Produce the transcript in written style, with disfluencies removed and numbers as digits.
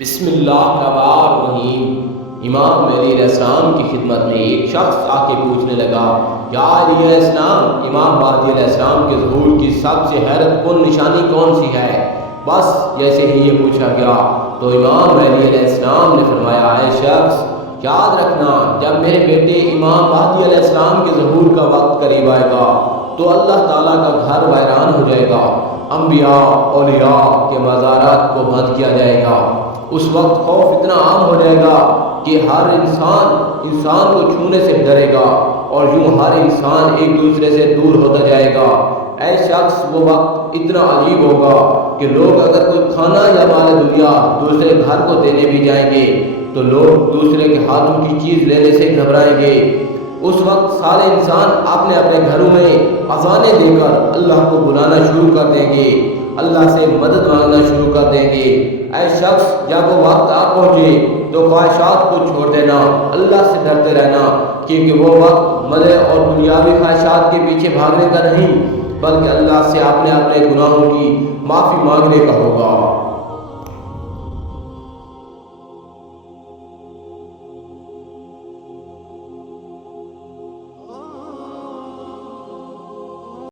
بسم اللہ الرحمن الرحیم۔ امام مہدی علیہ السلام کی خدمت میں ایک شخص آ کے پوچھنے لگا، یا علی علیہ السلام، امام مہدی علیہ السلام کے ظہور کی سب سے حیرت کن نشانی کون سی ہے؟ بس جیسے ہی یہ پوچھا گیا تو امام مہدی علیہ السلام نے فرمایا، اے شخص یاد رکھنا، جب میرے بیٹے امام مہدی علیہ السلام کے ظہور کا وقت قریب آئے گا تو اللہ تعالیٰ کا گھر ویران ہو جائے گا، انبیاء اولیاء کے مزارات کو بند کیا جائے گا۔ اس وقت خوف اتنا عام ہو جائے گا کہ ہر انسان کو چھونے سے ڈرے گا، اور یوں ہر انسان ایک دوسرے سے دور ہوتا جائے گا۔ اے شخص، وہ وقت اتنا عجیب ہوگا کہ لوگ اگر کوئی کھانا یا مال دنیا دوسرے گھر کو دینے بھی جائیں گے تو لوگ دوسرے کے ہاتھوں کی چیز لینے سے گھبرائیں گے۔ اس وقت سارے انسان اپنے اپنے گھروں میں اذانیں دے کر اللہ کو بلانا شروع کر دیں گے، اللہ سے مدد مانگنا شروع کر دیں گے۔ اے شخص، جب وہ وقت آ پہنچے تو خواہشات کو چھوڑ دینا، اللہ سے ڈرتے رہنا، کیونکہ وہ وقت مزے اور دنیاوی خواہشات کے پیچھے بھاگنے کا نہیں بلکہ اللہ سے اپنے گناہوں کی معافی مانگنے کا ہوگا۔